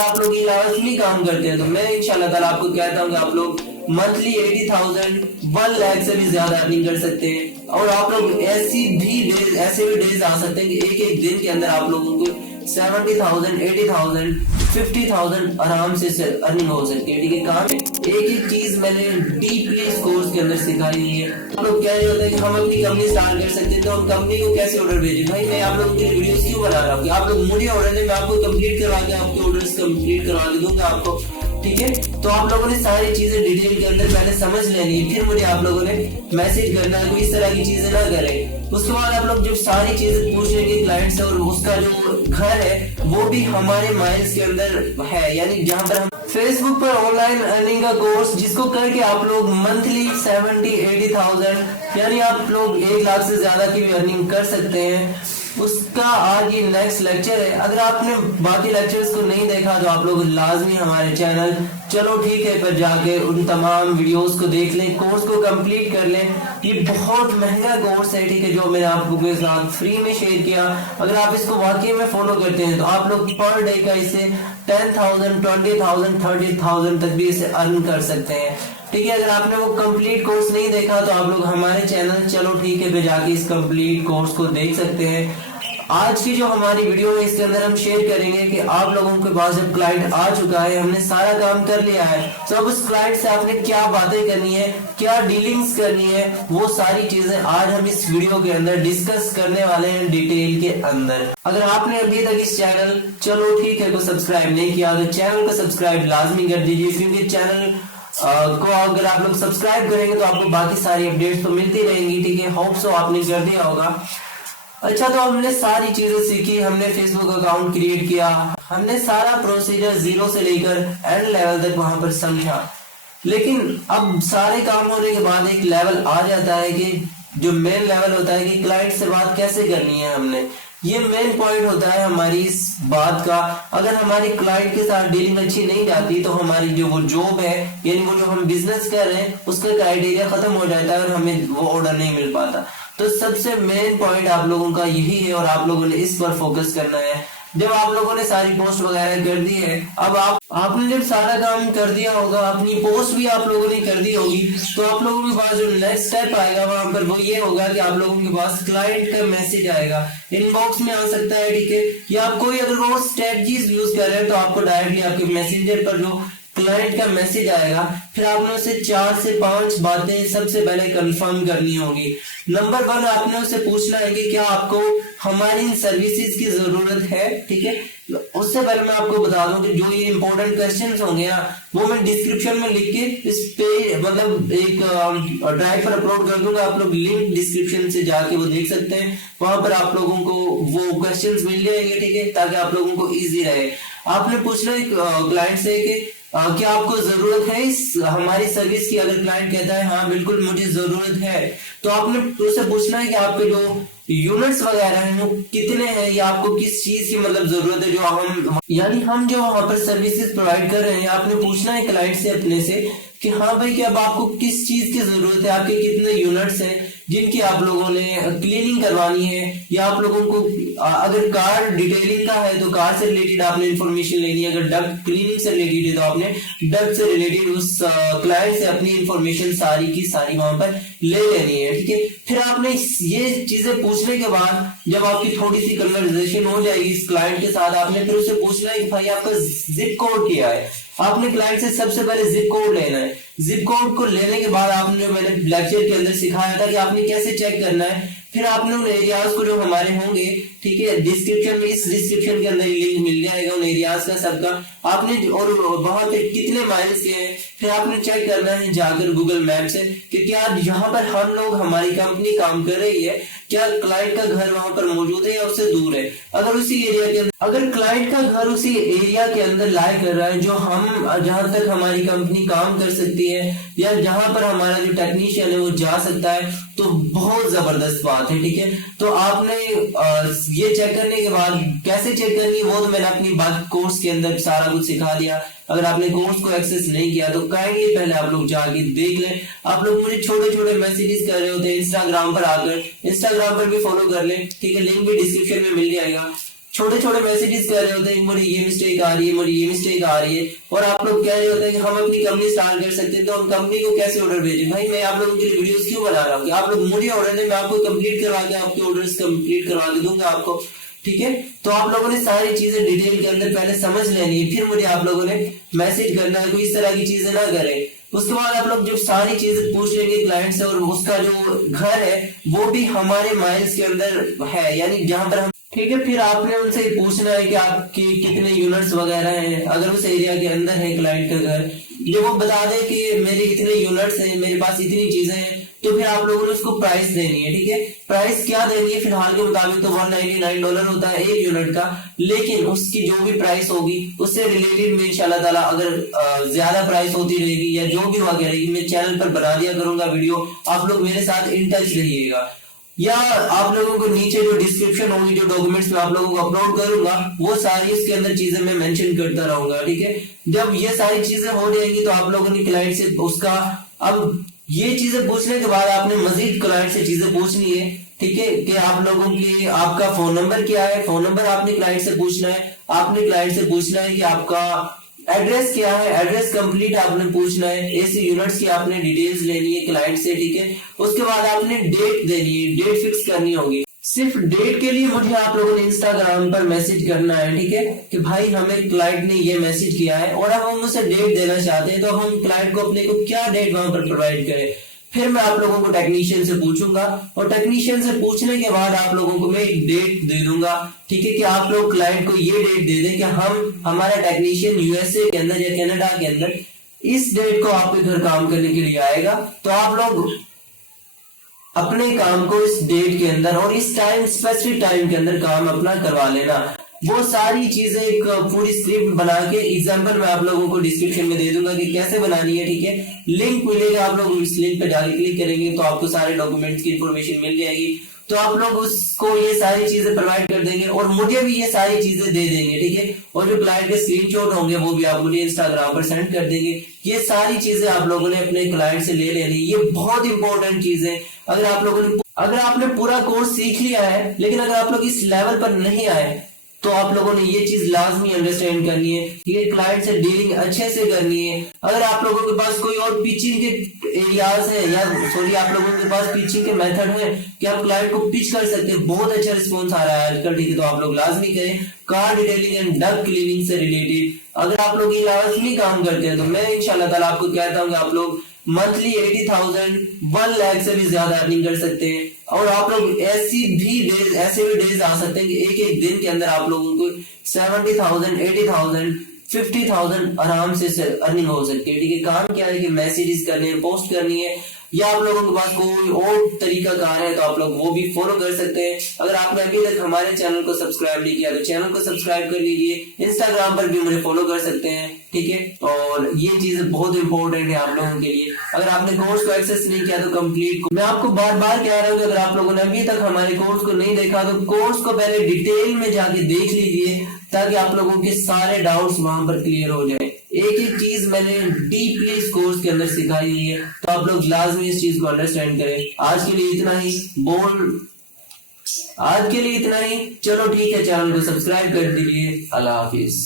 आप लोग लाजमी काम करते हैं तो मैं इंशाल्लाह ताला आपको कहता हूँ कि आप लोग मंथली 80,000 1 लाख से भी ज्यादा अर्निंग कर सकते हैं। और आप लोग ऐसे भी डेज आ सकते हैं कि एक एक दिन के अंदर आप लोगों को 70,000 80,000 50,000 आराम से अर्निंग हो सकती है। ठीक है, काम एक एक चीज मैंने डीपली इस कोर्स के अंदर सिखाई है। आप लोग क्या होता है कि हम अपनी कंपनी स्टार्ट कर सकते हैं तो हम कंपनी को कैसे ऑर्डर भेजें। भाई मैं आप लोगों के लिए वीडियोस क्यों बना रहा हूँ कि आप लोग मुझे ऑर्डर दें, मैं आपको कंप्लीट करवा के आपके ऑर्डर्स कंप्लीट करवा के दूंगा आपको। ठीक है, तो आप लोगों ने सारी चीजें डिटेल के अंदर पहले समझ लेनी है, फिर मुझे आप लोगों ने मैसेज करना है। कोई इस तरह की चीजें ना करें। उसके बाद आप लोग जब सारी चीजें पूछ लेंगे क्लाइंट से, और उसका जो घर है वो भी हमारे माइल्स के अंदर है, यानी जहाँ पर हम फेसबुक पर ऑनलाइन अर्निंग का कोर्स जिसको करके आप लोग मंथली 70-80,000 यानी आप लोग 1 लाख से ज्यादा की भी अर्निंग कर सकते हैं, उसका आज ये नेक्स्ट लेक्चर है। अगर आपने बाकी लेक्चर्स को नहीं देखा तो आप लोग लाजमी हमारे चैनल चलो ठीक है पर जाके उन तमाम वीडियोस को देख लें, कोर्स को कंप्लीट कर लें। ये बहुत महंगा कोर्स है, ठीक है, जो मैंने आप लोगों के साथ फ्री में शेयर किया। अगर आप इसको वाकई में फॉलो करते हैं तो आप लोग पर डे का इसे 10,000 20,000 30,000 तक भी इसे अर्न कर सकते हैं। ठीक है, अगर आपने वो कंप्लीट कोर्स नहीं देखा तो आप लोग हमारे चैनल चलो ठीक है पे जाके इस कंप्लीट कोर्स को देख सकते हैं। आज की जो हमारी वीडियो है इसके अंदर हम शेयर करेंगे कि आप लोगों के पास जब क्लाइंट आ चुका है, हमने सारा काम कर लिया है, तो अब उस क्लाइंट से आपने क्या बातें करनी है, क्या डीलिंग्स करनी है, वो सारी चीजें आज हम इस वीडियो के अंदर डिस्कस करने वाले हैं डिटेल के अंदर। अगर आपने अभी तक इस चैनल चलो ठीक है को सब्सक्राइब नहीं किया तो चैनल को सब्सक्राइब लाजमी कर दीजिए, क्योंकि चैनल को अगर आप लोग सब्सक्राइब करेंगे तो आपको बाकी सारी अपडेट्स तो मिलती रहेंगी। ठीक है, होप सो आपने कर दिया होगा। अच्छा, तो हमने सारी चीजें सीखी, हमने फेसबुक अकाउंट क्रिएट किया, हमने सारा प्रोसीजर जीरो से लेकर एंड लेवल तक वहां पर समझा। लेकिन अब सारे काम होने के बाद एक लेवल आ जाता है कि जो मेन लेवल होता है कि क्लाइंट से बात कैसे करनी है। हमने ये मेन पॉइंट होता है हमारी इस बात का। अगर हमारी क्लाइंट के साथ डीलिंग अच्छी नहीं जाती तो हमारी जो वो जॉब है, यानी वो जो हम बिजनेस कर रहे हैं उसका क्राइटेरिया खत्म हो जाता है और हमें वो ऑर्डर नहीं मिल पाता। तो सबसे मेन पॉइंट आप लोगों का यही है और आप लोगों ने इस पर फोकस करना है। जब आप लोगों ने सारी पोस्ट वगैरह कर दी है, अब आपने जब सारा काम कर दिया होगा, अपनी पोस्ट भी आप लोगों ने कर दी होगी, तो आप लोगों के पास जो नेक्स्ट स्टेप आएगा वहां पर वो ये होगा कि आप लोगों के पास क्लाइंट का मैसेज आएगा, इनबॉक्स में आ सकता है। ठीक है, या आप कोई अगर वो स्ट्रेटजीज यूज कर रहे हैं तो आपको डायरेक्टली आपके मैसेंजर पर जो क्लाइंट का मैसेज आएगा, फिर आपने उसे 4 से 5 बातें सबसे पहले कंफर्म करनी होगी। नंबर 1, आपने उसे पूछना है कि क्या आपको हमारी इन सर्विसेज की जरूरत है। ठीक है, उससे पहले मैं आपको बता दूं कि जो ये इंपॉर्टेंट क्वेश्चंस होंगे ना वो मैं डिस्क्रिप्शन में लिख के इस पे मतलब एक ड्राइव पर अपलोड कर दूंगा। आप लोग लिंक डिस्क्रिप्शन से जाके वो देख सकते हैं, वहां पर आप लोगों को वो क्वेश्चंस मिल जाएंगे। ठीक है, ताकि आप लोगों को इजी रहे। आपने पूछना है क्लाइंट से कि क्या आपको जरूरत है इस हमारी सर्विस की। अगर क्लाइंट कहता है हाँ बिल्कुल मुझे जरूरत है, तो आपने उससे पूछना है कि आपके जो यूनिट्स वगैरह हैं वो कितने हैं, या आपको किस चीज की मतलब जरूरत है, जो हम जो वहां पर सर्विसेज प्रोवाइड कर रहे हैं। आपने पूछना है क्लाइंट से अपने से कि हाँ भाई कि अब आपको किस चीज की जरूरत है, आपके कितने यूनिट्स हैं जिनकी आप लोगों ने क्लीनिंग करवानी है, या आप लोगों को अगर कार डिटेलिंग का है तो कार से रिलेटेड आपने इंफॉर्मेशन लेनी है, अगर डक्ट क्लीनिंग से रिलेटेड है तो आपने डक्ट से रिलेटेड उस क्लाइंट से अपनी इंफॉर्मेशन सारी की सारी वहां पर ले लेनी है। ठीक है, फिर आपने ये चीजें पूछने के बाद जब आपकी थोड़ी सी कन्वर्सेशन हो जाएगी इस क्लाइंट के साथ, आपने फिर उससे पूछना है कि भाई आपका जिप कोड क्या है। आपने क्लाइंट से सबसे पहले जिप कोड लेना है। जिप कोड को लेने के बाद आपने जो मैंने लेक्चर के अंदर सिखाया था कि आपने कैसे चेक करना है, फिर आपने उन एरियाज को जो हमारे होंगे, ठीक है, डिस्क्रिप्शन में इस डिस्क्रिप्शन के अंदर लिंक मिल जाएगा उन एरियाज का सबका। आपने और वहां पे कितने माइल्स के हैं, फिर आपने चेक करना है जाकर गूगल मैप से कि क्या यहाँ पर हम लोग हमारी कंपनी काम कर रही है, क्या क्लाइंट का घर वहां पर मौजूद है या उससे दूर है। अगर उसी एरिया के अंदर, अगर क्लाइंट का घर उसी एरिया के अंदर लाई कर रहा है जो हम जहां तक हमारी कंपनी काम कर सकती है या जहां पर हमारा जो टेक्नीशियन है वो जा सकता है, तो बहुत जबरदस्त बात है। ठीक है, तो आपने ये चेक करने के बाद कैसे चेक करनी है वो तो मैंने अपनी बात कोर्स के अंदर सारा कुछ सिखा दिया। अगर आपने कोर्स को एक्सेस नहीं किया तो काइंडली पहले आप लोग जाके देख लें। आप लोग मुझे छोटे छोटे मैसेजेस कर रहे होते हैं इंस्टाग्राम पर आकर, इंस्टाग्राम पर भी फॉलो कर लें। ठीक है, लिंक भी डिस्क्रिप्शन में मिल जाएगा। छोटे छोटे मैसेजेस कर रहे होते हैं मुझे ये मिस्टेक आ रही है, मुझे ये मिस्टेक आ रही है, और आप लोग कह रहे होते हैं कि हम अपनी कंपनी स्टार्ट कर सकते हैं, तो हम कंपनी को कैसे ऑर्डर भेजें? भाई मैं आप लोगों के लिए वीडियोस क्यों बना रहा हूँ कि आप लोग मुझे ऑर्डर दें, मैं आपको कंप्लीट करवा के आपके ऑर्डर्स कंप्लीट करवा के दूंगा आपको, ठीक है। तो आप लोगों ने सारी चीजें डिटेल के अंदर पहले समझ लेनी है, फिर मुझे आप लोगों ने मैसेज करना है, कोई इस तरह की चीजें ना करें। उसके बाद आप लोग जब सारी चीजें पूछ लेंगे क्लाइंट से, और उसका जो घर है वो भी हमारे माइल्स के अंदर है, यानी जहां पर हम, ठीक है, फिर आपने उनसे पूछना है कि आपके कितने यूनिट्स वगैरह हैं। अगर उस एरिया के अंदर है क्लाइंट का घर, जब वो बता दे कि मेरे इतने यूनिट्स हैं, मेरे पास इतनी चीजें हैं, तो फिर आप लोगों ने उसको प्राइस देनी है, ठीक है। प्राइस क्या देनी है? फिलहाल के मुताबिक तो $199 होता है एक यूनिट का, लेकिन उसकी जो भी प्राइस होगी उससे रिलेटेड में इंशाल्लाह ताला अगर ज्यादा प्राइस होती रहेगी या जो भी वगैरह रहेगी, मैं चैनल पर बना दिया करूंगा वीडियो, आप लोग मेरे साथ इन टच रहिएगा। या आप लोगों को नीचे जो डिस्क्रिप्शन होगी, जो डॉक्यूमेंट्स मैं आप लोगों को अपलोड करूंगा, वो सारी इसके अंदर चीजें मैं मेंशन करता रहूंगा, ठीक है। जब ये सारी चीजें हो जाएंगी तो आप लोगों ने क्लाइंट से उसका, अब ये चीजें पूछने के बाद आपने मजीद क्लाइंट से चीजें पूछनी है, ठीक है, कि आप लोगों की आपका फोन नंबर क्या है, फोन नंबर आपने क्लाइंट से पूछना है, आपने क्लाइंट से पूछना है कि आपका एड्रेस क्या है, एड्रेस कंप्लीट आपने पूछना है, एसी यूनिट्स की आपने डिटेल्स लेनी है क्लाइंट से, ठीक है। उसके बाद आपने डेट देनी है, डेट फिक्स करनी होगी। सिर्फ डेट के लिए मुझे आप लोगों ने इंस्टाग्राम पर मैसेज करना है, ठीक है, कि भाई हमें क्लाइंट ने ये मैसेज किया है और अब हम उसे डेट देना चाहते हैं, तो हम क्लाइंट को अपने को क्या डेट वहां पर प्रोवाइड करें। फिर मैं आप लोगों को टेक्नीशियन से पूछूंगा, और टेक्नीशियन से पूछने के बाद आप लोगों को मैं एक डेट दे दूंगा, ठीक है, कि आप लोग क्लाइंट को ये डेट दे दें कि हम, हमारा टेक्नीशियन यूएसए के अंदर या कनाडा के अंदर इस डेट को आपके घर काम करने के लिए आएगा, तो आप लोग अपने काम को इस डेट के अंदर और इस टाइम, स्पेसिफिक टाइम के अंदर काम अपना करवा लेना। वो सारी चीजें एक पूरी स्क्रिप्ट बना के, एग्जांपल मैं आप लोगों को डिस्क्रिप्शन में दे दूंगा कि कैसे बनानी है, ठीक है। लिंक मिलेगा, आप लोग इस लिंक पे जाके क्लिक करेंगे तो आपको सारे डॉक्यूमेंट्स की इंफॉर्मेशन मिल जाएगी, तो आप लोग उसको ये सारी चीजें प्रोवाइड कर देंगे और मुझे भी ये सारी चीजें दे देंगे, ठीक है। और जो क्लाइंट के स्क्रीनशॉट होंगे वो भी आप मुझे इंस्टाग्राम पर सेंड कर देंगे। ये सारी चीजें आप लोगों ने अपने क्लाइंट से ले लेनी, ये बहुत इंपॉर्टेंट चीज है। अगर आप लोगों ने, अगर आपने पूरा कोर्स सीख लिया है, लेकिन अगर आप लोग इस लेवल पर नहीं आए, तो आप लोगों ने ये चीज लाजमी अंडरस्टैंड करनी है कि क्लाइंट से डीलिंग अच्छे से करनी है। अगर आप लोगों के पास कोई और पिचिंग के एरियाज है, या सॉरी आप लोगों के पास पिचिंग के मेथड है कि आप क्लाइंट को पिच कर सकते हैं, बहुत अच्छा रिस्पॉन्स आ रहा है आजकल, ठीक है, तो आप लोग लाजमी करें। Car detailing and duck cleaning से रिलेटेड अगर आप लोग ये लाजमी काम करते हैं, तो मैं इंशाल्लाह ताला आपको कहता हूँ कि आप लोग मंथली 80,000 1 लाख से भी ज्यादा अर्निंग कर सकते हैं। और आप लोग ऐसे भी डेज आ सकते हैं कि एक एक दिन के अंदर आप लोगों को 70,000 80,000 50,000 आराम से अर्निंग हो सकती है, ठीक है। काम क्या है कि मैसेजेस करने हैं, पोस्ट करनी है, या आप लोगों के पास कोई और तरीका कार है तो आप लोग वो भी फॉलो कर सकते हैं। अगर आपने अभी तक हमारे चैनल को सब्सक्राइब नहीं किया तो चैनल को सब्सक्राइब कर लीजिए, इंस्टाग्राम पर भी मुझे फॉलो कर सकते हैं, ठीक है। और ये चीजें बहुत इंपॉर्टेंट है आप लोगों के लिए। अगर आपने कोर्स को एक्सेस नहीं किया तो कंप्लीट, मैं आपको बार बार कह रहा हूँ कि अगर आप लोगों ने अभी तक हमारे कोर्स को नहीं देखा तो कोर्स को पहले डिटेल में जाके देख लीजिए, ताकि आप लोगों के सारे डाउट्स वहां पर क्लियर हो जाए। एक एक चीज मैंने डीपली इस कोर्स के अंदर सिखाई हुई है, तो आप लोग लाजमी इस चीज को अंडरस्टैंड करें। आज के लिए इतना ही, आज के लिए इतना ही, चलो ठीक है, चैनल को सब्सक्राइब कर दीजिए। अल्लाह हाफिज।